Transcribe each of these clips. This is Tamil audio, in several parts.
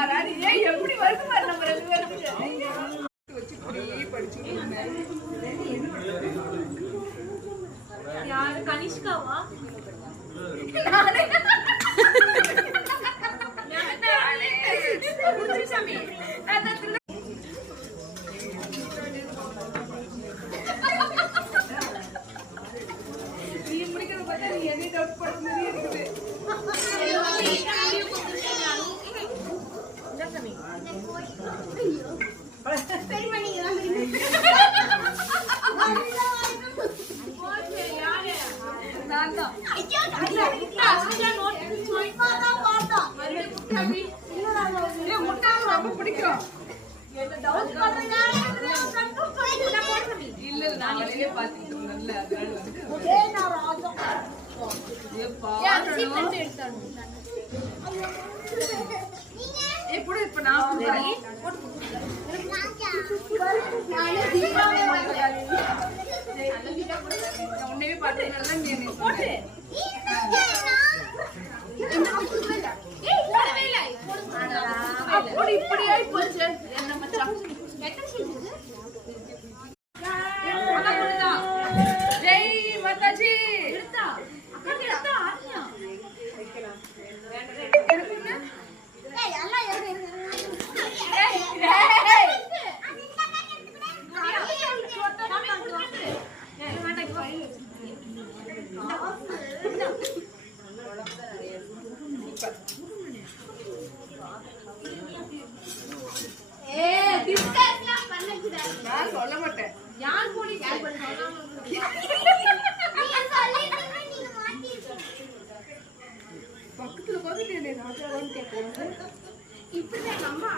எப்படி வருது பாரு நம்ம ரெண்டு பேரும் வச்சு படிச்சுட்டு இருந்தேன். யாரு கனிஷ்காவா? நீ முடிக்கிறத பார்த்தா நீ எதையும் டவுட் பண்ற மாதிரி இருக்குது. ரொம்ப பிடிக்கும். இல்ல நான் வெளியே பாத்துக்கிட்டோம் நல்ல இப்ப நான் உன்னையே பாத்துக்கலாம் அப்படி இப்படி ஆயி போச்சு. என்ன மச்சான் ஜெய் மாதாஜி நான் சொல்ல மாட்டேன். யார் போலீஸ் பக்கத்துல பார்த்துட்டு ராஜாவான்னு கேட்கணும். இப்படிதான் அம்மா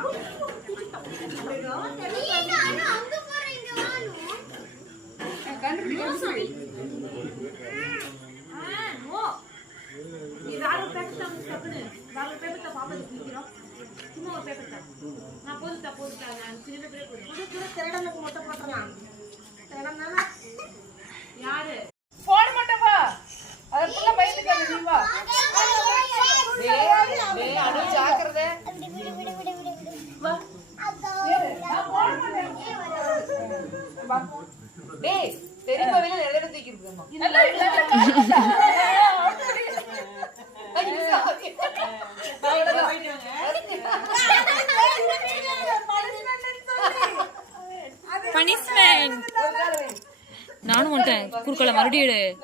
நீ வேற ஒரு பேப்பர் தான் தப்புன்னு வேற ஒரு பேப்பர் தான் பாப்பா நிக்கிறோம். சும்மா ஒரு பேப்பர் தான் நான் போதுட்டா நான் சின்ன பேரே போடுறேன். திருடனுக்கு மட்டும் போட்டுறலாம். யாரு போட மாட்டேப்பா. அதுக்குள்ள பயந்துக்காத நீ வா. அனு ஜாக்கிரதை. வா. நான் போட மாட்டேன். வா. டேய் தெரியுமா வெளிய எதன தூக்கி இருக்குமா? இல்ல பனிஷ்மெண்ட் நானும் வந்துட்டேன் குறுக்கல மறுபடியும்